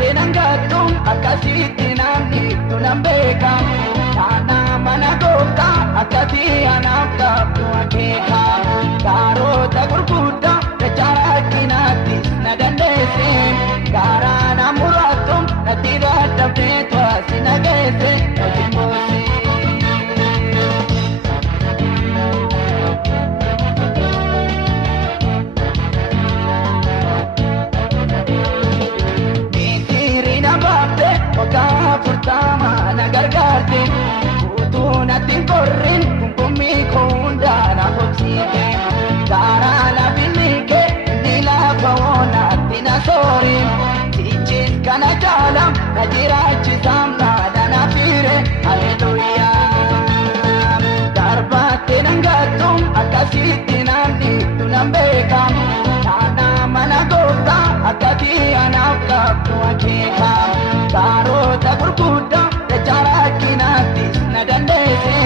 Darbatte nangattu akkasitti namni tunan beeka. Kana mana goota akkati anaaf qabdu akeeka. Gaarota gurguddaa dachara kinaattis na dandeesse. Gaaraan amuraattu natti dadhabdee to'asi na geesse hojii mboose. Furtama na gargaarte utuu natti korrin kumkumii koondaa na foksiite. Garaa na binnike inni lafa woonatti na soorin. Sichis kana jaalam na jiraachisam naada na fiire haleluuyaa. Darbatte nangattu akkasitti namni tunan beeka. Kana mana goota akkati anaaf qabdu akeeka. Gaarota gurguddaa dachara kinaattis na dandeesse.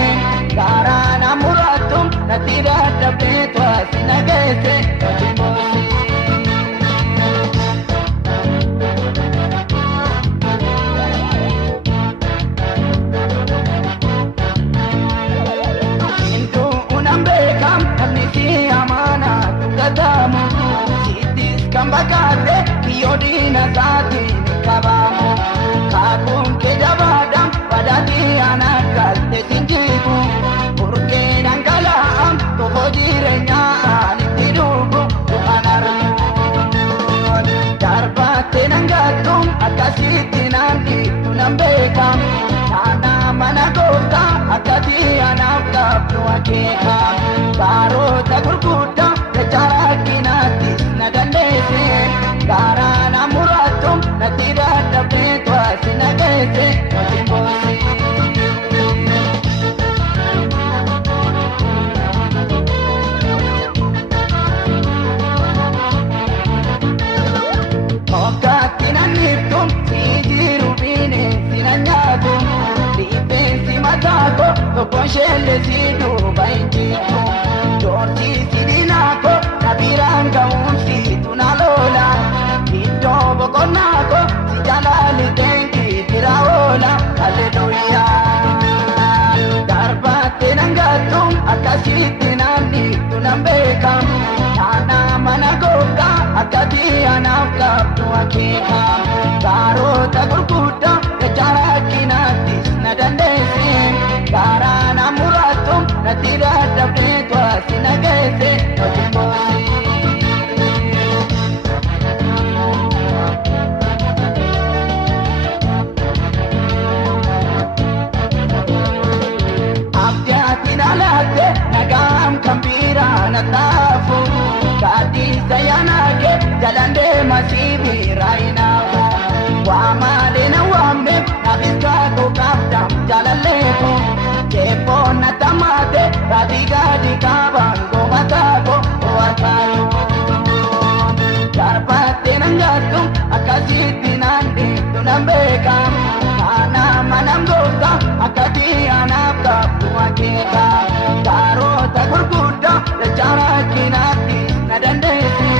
Gaaraan amuraattu natti dadhabdee to'asi na geesse hojii mboose. Hindu unan beekam namni si amaana tuggatamu. Sittis kan bakkaate kiyyoo diina isaatiin qabamu. Kaakun kee jabaadhaan badhaadhii anaan galte sinjiibu. Burqee dhangala'aan tokko jireenyaan itti dhugu bu'aan argu. Darbatte nangattu akkasitti namni tunan beeka. Kana mana goota akkati anaaf qabdu akeeka. Gaarota gurguddaa dachara kinaattis na dandeesse. Gaaraan amuraattu natti dadhabdee to'asi na geesse hojii mboose. Hoggaatti nanniftu si jiru bineensi na nyaatu. Rifeensi mataa koo tokkoon sheellee si duuba hin jirtu. Doorsi si diinaa koo na biraan ga'uun siitu na loola. Iddoo boqonnaa koo si jalaali teenki bira oola haleluuyaa. Darbatte nangattu akkasitti namni tunan beeka. Kana mana goota akkati anaaf qabdu akeeka. Gaarota gurguddaa dachara kinaattis na dandeesse. Gaaraan amuraattu natti dadhabdee to'asi na geesse hojii mboose. Abdiatinalaate nagam kambira na taafu. Kaadisa yanaake jalandee masiibi raayinaafu. Waamaalee na waamne nabiskaako kaabdam jalalleefu. Jeepoon na tamaate raadigaadi kaabaan goomataako owaataayu. Darbatte nangattu akkasitti namni tunan beeka. Kana mana goota akkati anaaf qabdu akeeka. Gaarota gurguddaa dachara kinaattis na dandeesse.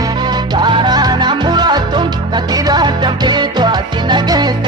Gaaraan amuraattu natti dadhabdee to'asi na geesse